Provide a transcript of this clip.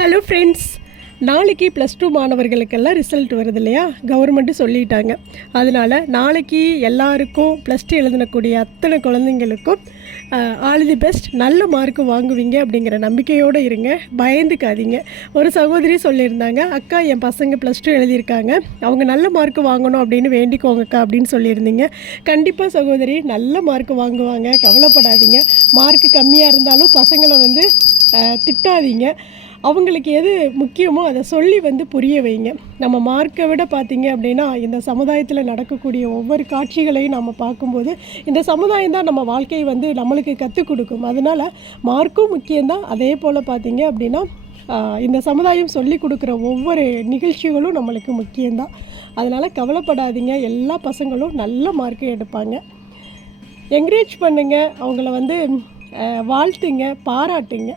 Hello friends, நாளைக்கு +2 மாணவர்களுக்கெல்லாம் result வருது இல்லையா? கவர்மெண்ட்டு சொல்லிட்டாங்க. அதனால் நாளைக்கு எல்லாருக்கும் +2 எழுதக்கூடிய அத்தனை குழந்தைங்களுக்கும் ஆல் தி பெஸ்ட், நல்ல மார்க்கு வாங்குவீங்க அப்படிங்கிற நம்பிக்கையோடு இருங்க, பயந்துக்காதீங்க. ஒரு சகோதரி சொல்லியிருந்தாங்க, அக்கா என் பசங்க +2 எழுதியிருக்காங்க, அவங்க நல்ல மார்க்கு வாங்கணும் அப்படின்னு வேண்டிக்கோங்கக்கா அப்படின்னு சொல்லியிருந்தீங்க. கண்டிப்பாக சகோதரி நல்ல மார்க்கு வாங்குவாங்க, கவலைப்படாதீங்க. மார்க்கு கம்மியாக இருந்தாலும் பசங்களை திட்டாதீங்க. அவங்களுக்கு எது முக்கியமோ அதை சொல்லி புரிய வைங்க. நம்ம மார்க்கை விட பார்த்திங்க அப்படின்னா இந்த சமுதாயத்தில் நடக்கக்கூடிய ஒவ்வொரு காட்சிகளையும் நம்ம பார்க்கும்போது இந்த சமுதாயம் தான் நம்ம வாழ்க்கையை நம்மளுக்கு கற்றுக் கொடுக்கும். அதனால் மார்க்கும் முக்கியம்தான். அதே போல் பார்த்திங்க அப்படின்னா இந்த சமுதாயம் சொல்லி கொடுக்குற ஒவ்வொரு நிகழ்ச்சிகளும் நம்மளுக்கு முக்கியம்தான். அதனால் கவலைப்படாதீங்க, எல்லா பசங்களும் நல்ல மார்க்கை எடுப்பாங்க. என்கரேஜ் பண்ணுங்கள், அவங்கள வாழ்த்துங்க, பாராட்டுங்க.